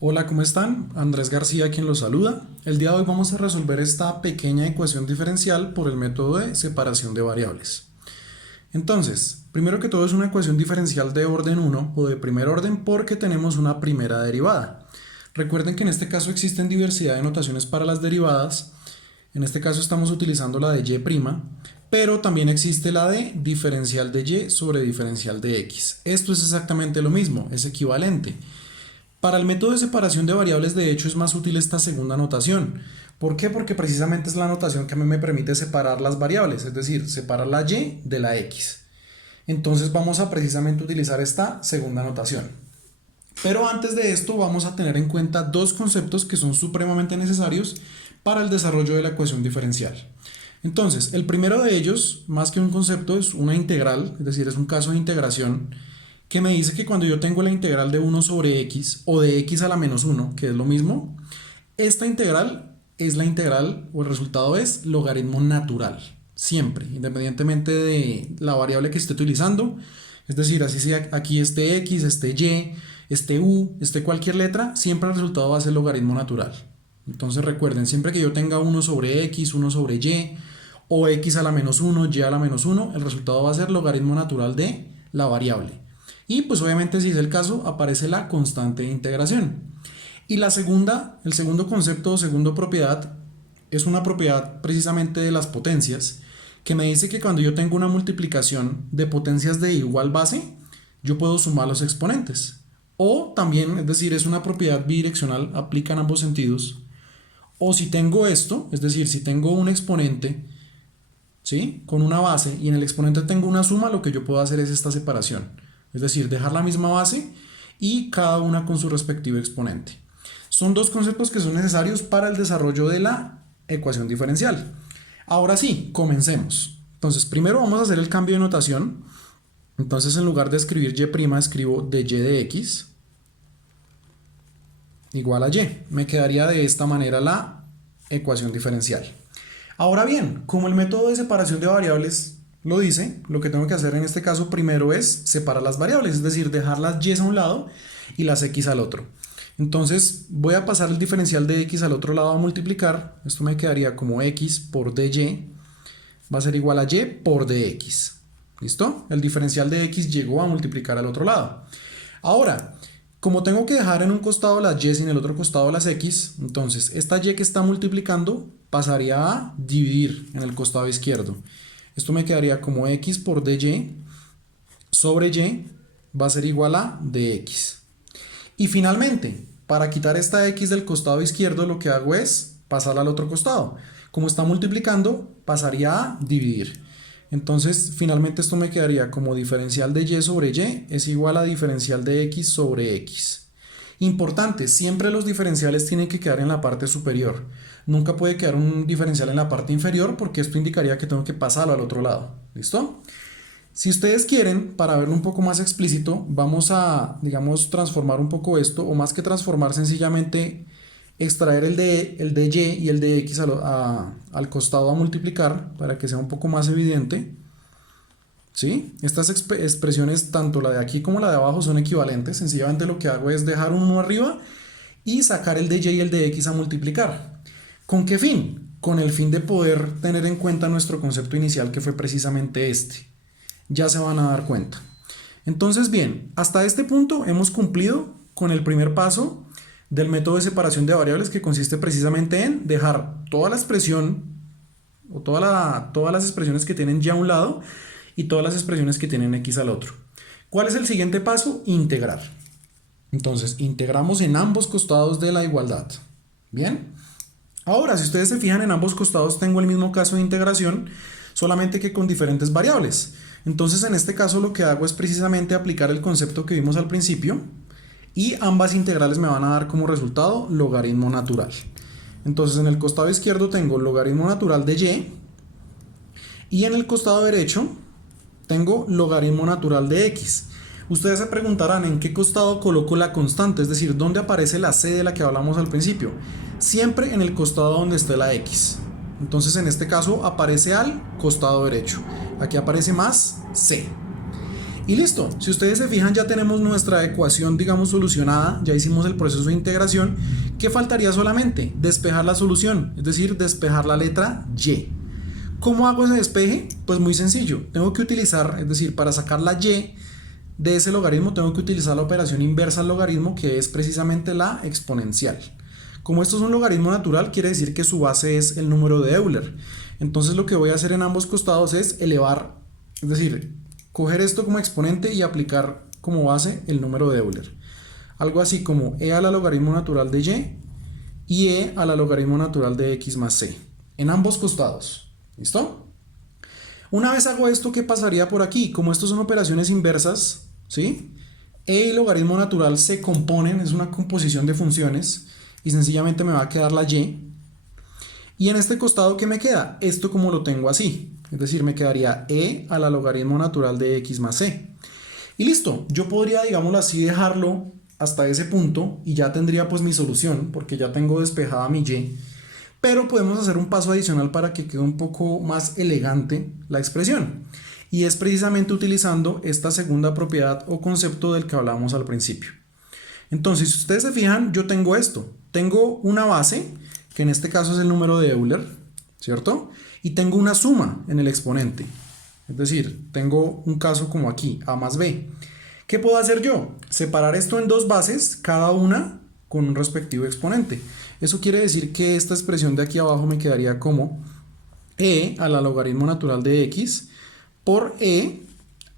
Hola, ¿cómo están? Andrés García quien los saluda. El día de hoy vamos a resolver esta pequeña ecuación diferencial por el método de separación de variables. Entonces, primero que todo es una ecuación diferencial de orden 1 o de primer orden porque tenemos una primera derivada. Recuerden que en este caso existen diversidad de notaciones para las derivadas. En este caso estamos utilizando la de y', pero también existe la de diferencial de y sobre diferencial de x. Esto es exactamente lo mismo, es equivalente. Para el método de separación de variables, de hecho, es más útil esta segunda notación. ¿Por qué? Porque precisamente es la notación que a mí me permite separar las variables, es decir, separar la y de la x. Entonces vamos a precisamente utilizar esta segunda notación. Pero antes de esto vamos a tener en cuenta dos conceptos que son supremamente necesarios para el desarrollo de la ecuación diferencial. Entonces, el primero de ellos, más que un concepto, es una integral, es decir, es un caso de integración que me dice que cuando yo tengo la integral de 1 sobre x o de x a la menos 1, que es lo mismo, esta integral es la integral o el resultado es logaritmo natural, siempre, independientemente de la variable que esté utilizando. Es decir, así sea aquí este x, este y, este u, este cualquier letra, siempre el resultado va a ser logaritmo natural. Entonces recuerden, siempre que yo tenga 1 sobre x, 1 sobre y, o x a la menos 1, y a la menos 1, el resultado va a ser logaritmo natural de la variable. Y pues obviamente si es el caso, aparece la constante de integración. Y la segunda, el segundo concepto o segunda propiedad, es una propiedad precisamente de las potencias, que me dice que cuando yo tengo una multiplicación de potencias de igual base, yo puedo sumar los exponentes. O también, es decir, es una propiedad bidireccional, aplica en ambos sentidos. O si tengo esto, es decir, si tengo un exponente, ¿sí?, con una base y en el exponente tengo una suma, lo que yo puedo hacer es esta separación. Es decir, dejar la misma base y cada una con su respectivo exponente. Son dos conceptos que son necesarios para el desarrollo de la ecuación diferencial. Ahora sí, comencemos. Entonces, primero vamos a hacer el cambio de notación. Entonces, en lugar de escribir y', escribo de y de x igual a y. Me quedaría de esta manera la ecuación diferencial. Ahora bien, como el método de separación de variables lo dice, lo que tengo que hacer en este caso primero es separar las variables, es decir, dejar las y a un lado y las x al otro. Entonces voy a pasar el diferencial de x al otro lado a multiplicar. Esto me quedaría como x por dy va a ser igual a y por dx. ¿Listo? El diferencial de x llegó a multiplicar al otro lado. Ahora, como tengo que dejar en un costado las y y en el otro costado las x, entonces esta y que está multiplicando pasaría a dividir en el costado izquierdo. Esto me quedaría como x por dy sobre y va a ser igual a dx. Y finalmente, para quitar esta x del costado izquierdo, lo que hago es pasarla al otro costado. Como está multiplicando, pasaría a dividir. Entonces, finalmente esto me quedaría como diferencial de y sobre y es igual a diferencial de x sobre x. Importante, siempre los diferenciales tienen que quedar en la parte superior. Nunca puede quedar un diferencial en la parte inferior porque esto indicaría que tengo que pasarlo al otro lado. ¿Listo? Si ustedes quieren, para verlo un poco más explícito, vamos a, digamos, transformar un poco esto, o más que transformar, sencillamente extraer el de y y el de x al costado a multiplicar para que sea un poco más evidente. ¿Sí? Estas expresiones, tanto la de aquí como la de abajo, son equivalentes. Sencillamente lo que hago es dejar uno arriba y sacar el de y el de x a multiplicar. ¿Con qué fin? Con el fin de poder tener en cuenta nuestro concepto inicial, que fue precisamente este. Ya se van a dar cuenta. Entonces, bien, hasta este punto hemos cumplido con el primer paso del método de separación de variables, que consiste precisamente en dejar toda la expresión o todas las expresiones que tienen y a un lado y todas las expresiones que tienen x al otro. ¿Cuál es el siguiente paso? Integrar. Entonces, integramos en ambos costados de la igualdad. Bien. Ahora, si ustedes se fijan, en ambos costados tengo el mismo caso de integración, solamente que con diferentes variables. Entonces, en este caso lo que hago es precisamente aplicar el concepto que vimos al principio y ambas integrales me van a dar como resultado logaritmo natural. Entonces, en el costado izquierdo tengo logaritmo natural de y en el costado derecho tengo logaritmo natural de x. Ustedes se preguntarán en qué costado coloco la constante, es decir, dónde aparece la c de la que hablamos al principio. Siempre en el costado donde esté la x. Entonces en este caso aparece al costado derecho. Aquí aparece más c. Y listo, si ustedes se fijan ya tenemos nuestra ecuación, digamos, solucionada, ya hicimos el proceso de integración. ¿Qué faltaría solamente? Despejar la solución, es decir, despejar la letra y. ¿Cómo hago ese despeje? Pues muy sencillo, tengo que utilizar, es decir, para sacar la y de ese logaritmo tengo que utilizar la operación inversa al logaritmo, que es precisamente la exponencial. Como esto es un logaritmo natural, quiere decir que su base es el número de Euler. Entonces lo que voy a hacer en ambos costados es elevar, es decir, coger esto como exponente y aplicar como base el número de Euler. Algo así como e a la logaritmo natural de y e a la logaritmo natural de x más c. En ambos costados. ¿Listo? Una vez hago esto, ¿qué pasaría por aquí? Como estos son operaciones inversas, ¿sí? E y logaritmo natural se componen, es una composición de funciones, y sencillamente me va a quedar la y. Y en este costado, ¿qué me queda? Esto como lo tengo así. Es decir, me quedaría e a la logaritmo natural de x más c. Y listo, yo podría, digámoslo así, dejarlo hasta ese punto y ya tendría pues mi solución, porque ya tengo despejada mi y. Pero podemos hacer un paso adicional para que quede un poco más elegante la expresión. Y es precisamente utilizando esta segunda propiedad o concepto del que hablábamos al principio. Entonces, si ustedes se fijan, yo tengo esto. Tengo una base, que en este caso es el número de Euler, ¿cierto? Y tengo una suma en el exponente. Es decir, tengo un caso como aquí, a más b. ¿Qué puedo hacer yo? Separar esto en dos bases, cada una con un respectivo exponente. Eso quiere decir que esta expresión de aquí abajo me quedaría como e a la logaritmo natural de x por e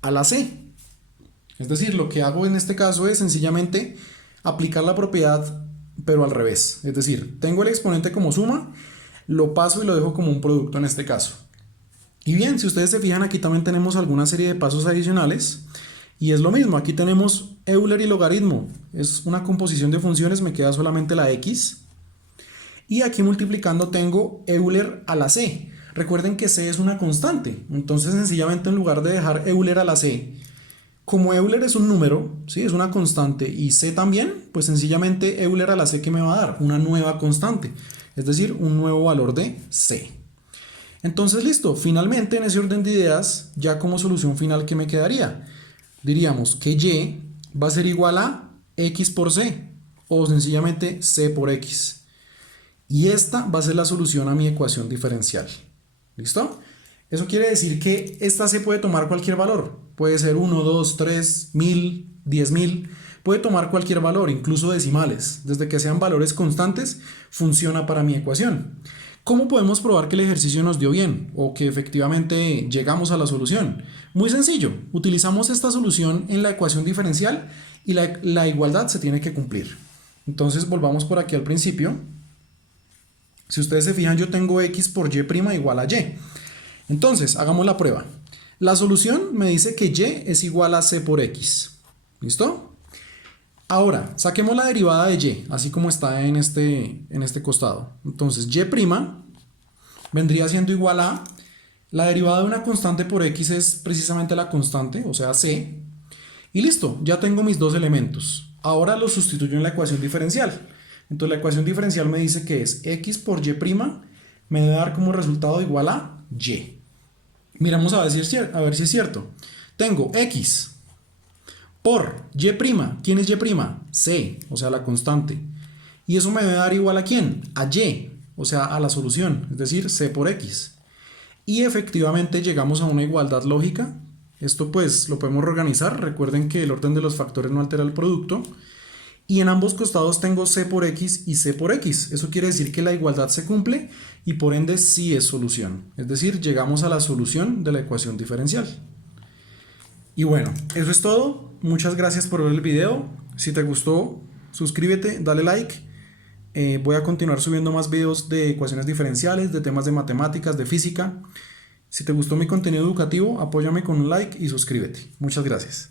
a la c. Es decir, lo que hago en este caso es sencillamente aplicar la propiedad, pero al revés. Es decir, tengo el exponente como suma, lo paso y lo dejo como un producto en este caso. Y bien, si ustedes se fijan, aquí también tenemos alguna serie de pasos adicionales. Y es lo mismo, aquí tenemos Euler y logaritmo. Es una composición de funciones, me queda solamente la x. Y aquí multiplicando tengo Euler a la c. Recuerden que c es una constante. Entonces sencillamente en lugar de dejar Euler a la c, como Euler es un número, ¿sí? Es una constante, y c también, pues sencillamente Euler a la c, ¿qué me va a dar? Una nueva constante. Es decir, un nuevo valor de c. Entonces listo, finalmente en ese orden de ideas, ya como solución final, ¿qué me quedaría? Diríamos que y va a ser igual a x por c, o sencillamente c por x. Y esta va a ser la solución a mi ecuación diferencial. ¿Listo? Eso quiere decir que esta c puede tomar cualquier valor. Puede ser 1, 2, 3, 1000, 10.000. Puede tomar cualquier valor, incluso decimales. Desde que sean valores constantes, funciona para mi ecuación. ¿Cómo podemos probar que el ejercicio nos dio bien o que efectivamente llegamos a la solución? Muy sencillo, utilizamos esta solución en la ecuación diferencial y la igualdad se tiene que cumplir. Entonces volvamos por aquí al principio. Si ustedes se fijan, yo tengo x por y' igual a y. Entonces, hagamos la prueba. La solución me dice que y es igual a c por x. ¿Listo? Ahora, saquemos la derivada de y, así como está en este costado. Entonces, y' vendría siendo igual a... La derivada de una constante por x es precisamente la constante, o sea, c. Y listo, ya tengo mis dos elementos. Ahora los sustituyo en la ecuación diferencial. Entonces, la ecuación diferencial me dice que es x por y', me debe dar como resultado igual a y. Miramos a ver si es cierto. Tengo x por y'. ¿Quién es y'? C, o sea, la constante. Y eso me debe dar igual a ¿quién? A y, o sea, a la solución, es decir, c por x. Y efectivamente llegamos a una igualdad lógica. Esto pues lo podemos reorganizar. Recuerden que el orden de los factores no altera el producto. Y en ambos costados tengo c por x y c por x. Eso quiere decir que la igualdad se cumple y por ende sí es solución. Es decir, llegamos a la solución de la ecuación diferencial. Y bueno, eso es todo. Muchas gracias por ver el video. Si te gustó, suscríbete, dale like. Voy a continuar subiendo más videos de ecuaciones diferenciales, de temas de matemáticas, de física. Si te gustó mi contenido educativo, apóyame con un like y suscríbete. Muchas gracias.